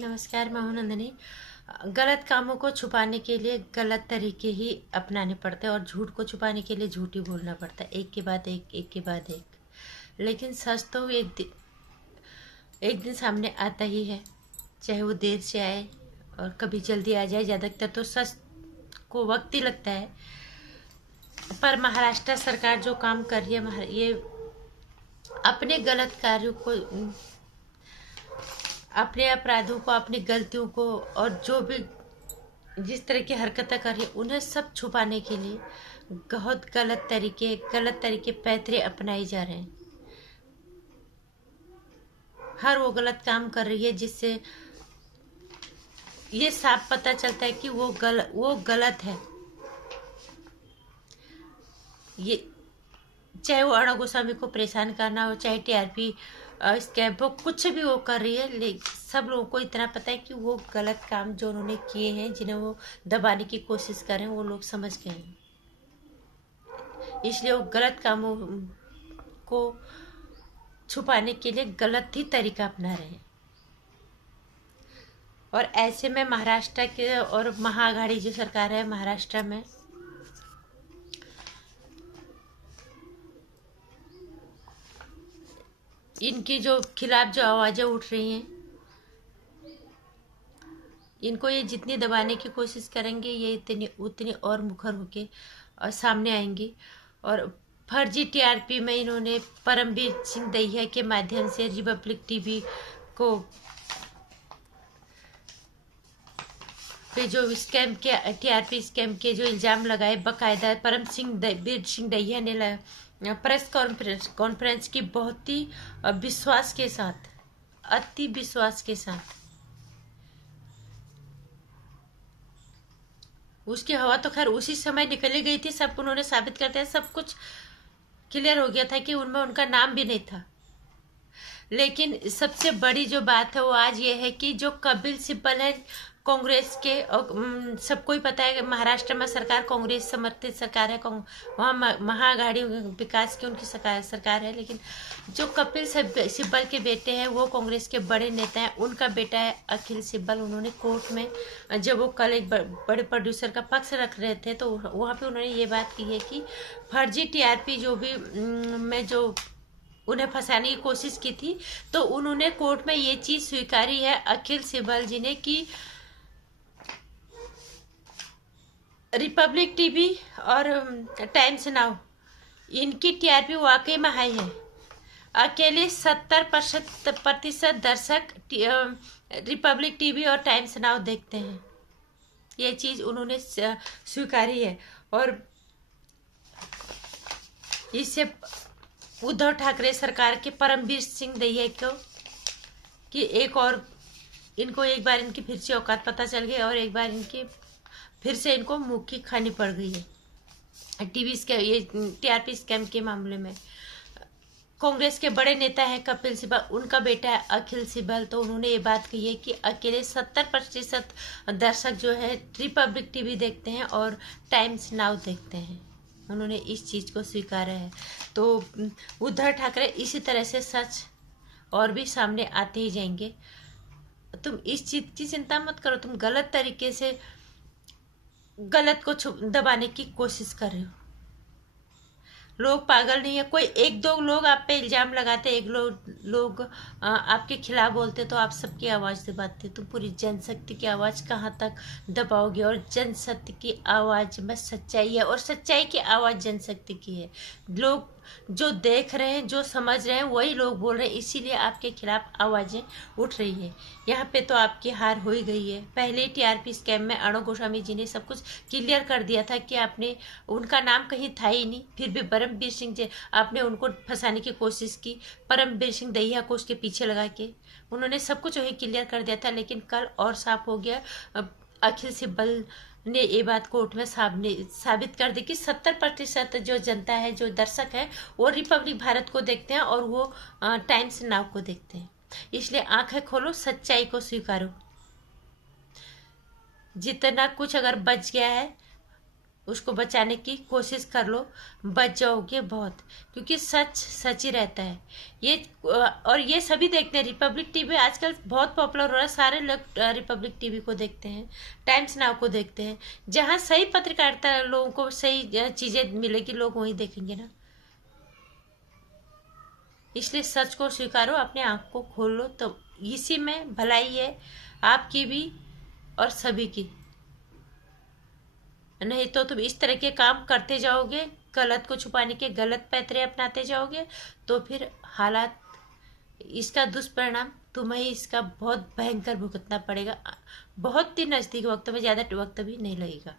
नमस्कार, मैं हूं नंदिनी। गलत कामों को छुपाने के लिए गलत तरीके ही अपनाने पड़ते हैं और झूठ को छुपाने के लिए झूठ ही बोलना पड़ता है, एक के बाद एक, एक के बाद एक। लेकिन सच तो एक दिन सामने आता ही है, चाहे वो देर से आए और कभी जल्दी आ जाए। ज़्यादातर तो सच को वक्त ही लगता है। पर महाराष्ट्र सरकार जो काम कर रही है, ये अपने गलत कार्यों को, अपने अपराधों को, अपनी गलतियों को और जो भी जिस तरह की हरकतें कर रही है उन्हें सब छुपाने के लिए बहुत गलत तरीके पैतरे अपनाए जा रहे हैं। हर वो गलत काम कर रही है जिससे ये साफ पता चलता है कि वो गलत है। ये चाहे वो अर्णव गोस्वामी को परेशान करना हो, चाहे टीआरपी स्कैम हो, कुछ भी वो कर रही है, लेकिन सब लोगों को इतना पता है कि वो गलत काम जो उन्होंने किए हैं, जिन्हें वो दबाने की कोशिश कर रहे हैं, वो लोग समझ गए हैं। इसलिए वो गलत कामों को छुपाने के लिए गलत ही तरीका अपना रहे हैं। और ऐसे में महाराष्ट्र के और महाआघाड़ी जो सरकार है महाराष्ट्र में, इनकी जो खिलाफ जो आवाजें उठ रही हैं, इनको ये जितनी दबाने की कोशिश करेंगे, ये उतनी और मुखर होके और सामने आएंगी। और फर्जी टीआरपी में इन्होंने परमवीर सिंह दहिया के माध्यम से रिपब्लिक टीवी को पे जो स्कैम के टीआरपी स्कैम के जो इल्जाम लगाए, बकायदा परमवीर सिंह दहिया ने प्रेस कॉन्फ्रेंस की बहुत ही विश्वास के साथ, अति विश्वास के साथ। उसकी हवा तो खैर उसी समय निकली गई थी, सब उन्होंने साबित करते हैं, सब कुछ क्लियर हो गया था कि उनमें उनका नाम भी नहीं था। लेकिन सबसे बड़ी जो बात है वो आज ये है कि जो कपिल सिब्बल है कांग्रेस के, और सबको ही पता है कि महाराष्ट्र में सरकार कांग्रेस समर्थित सरकार है, वहाँ महाआघाड़ी विकास की उनकी सरकार है। लेकिन जो कपिल सिब्बल के बेटे हैं वो कांग्रेस के बड़े नेता हैं, उनका बेटा है अखिल सिब्बल। उन्होंने कोर्ट में जब वो कल एक बड़े प्रोड्यूसर का पक्ष रख रहे थे तो वहाँ पे उन्होंने ये बात की है कि फर्जी टीआरपी जो भी में जो उन्हें फंसाने की कोशिश की थी, तो उन्होंने कोर्ट में ये चीज स्वीकारी है अखिल सिब्बल जी ने कि रिपब्लिक टीवी और टाइम्स नाउ, इनकी टीआरपी वाकई में हाई है। अकेले 70% दर्शक रिपब्लिक टीवी और टाइम्स नाउ देखते हैं। ये चीज उन्होंने स्वीकारी है। और इससे उद्धव ठाकरे सरकार के परमवीर सिंह दहिया को कि इनको एक बार इनकी फिर से औकात पता चल गई और एक बार इनकी फिर से इनको मुक्की खानी पड़ गई है ये टीआरपी स्कैम के मामले में। कांग्रेस के बड़े नेता हैं कपिल सिब्बल, उनका बेटा है अखिल सिब्बल, तो उन्होंने ये बात कही है कि अकेले 70% दर्शक जो है रिपब्लिक टीवी देखते हैं और टाइम्स नाउ देखते हैं। उन्होंने इस चीज को स्वीकारा है। तो उद्धव ठाकरे इसी तरह से सच और भी सामने आते ही जाएंगे। तुम इस चीज की चिंता मत करो, तुम गलत तरीके से गलत को दबाने की कोशिश कर रहे हो। लोग पागल नहीं है। कोई एक दो लोग आप पे इल्जाम लगाते, एक लोग आपके खिलाफ बोलते, तो आप सबकी आवाज दबाते। तो पूरी जनशक्ति की आवाज कहाँ तक दबाओगे? और जनशक्ति की आवाज में सच्चाई है और सच्चाई की आवाज जनशक्ति की है। लोग जो देख रहे हैं, जो समझ रहे हैं, वही लोग बोल रहे हैं, इसीलिए आपके खिलाफ आवाजें उठ रही है। यहाँ पे तो आपकी हार हो ही गई है। पहले टीआरपी स्कैम में अर्णव गोस्वामी जी ने सब कुछ क्लियर कर दिया था कि आपने, उनका नाम कहीं था ही नहीं, फिर भी परमवीर सिंह जी आपने उनको फंसाने की कोशिश की। परमवीर सिंह दहिया को उसके पीछे लगा के उन्होंने सब कुछ वही क्लियर कर दिया था। लेकिन कल और साफ हो गया। अखिल सिब्बल ने ये बात कोर्ट में साबित कर दी कि 70% जो जनता है, जो दर्शक है, वो रिपब्लिक भारत को देखते हैं और वो टाइम्स नाउ को देखते हैं। इसलिए आंखें खोलो, सच्चाई को स्वीकारो। जितना कुछ अगर बच गया है उसको बचाने की कोशिश कर लो, बच जाओगे बहुत, क्योंकि सच सच ही रहता है ये। और ये सभी देखते हैं, रिपब्लिक टीवी आजकल बहुत पॉपुलर हो रहा है, सारे लोग रिपब्लिक टीवी को देखते हैं, टाइम्स नाउ को देखते हैं। जहाँ सही पत्रकारिता, लोगों को सही चीजें मिलेगी, लोग वही देखेंगे ना। इसलिए सच को स्वीकारो, अपने आंख को खोल लो, तो इसी में भलाई है, आपकी भी और सभी की। नहीं तो तुम इस तरह के काम करते जाओगे, गलत को छुपाने के गलत पैतरे अपनाते जाओगे, तो फिर हालात, इसका दुष्परिणाम तुम्हें ही इसका बहुत भयंकर भुगतना पड़ेगा। बहुत ही नजदीक वक्त में, ज्यादा वक्त भी नहीं लगेगा।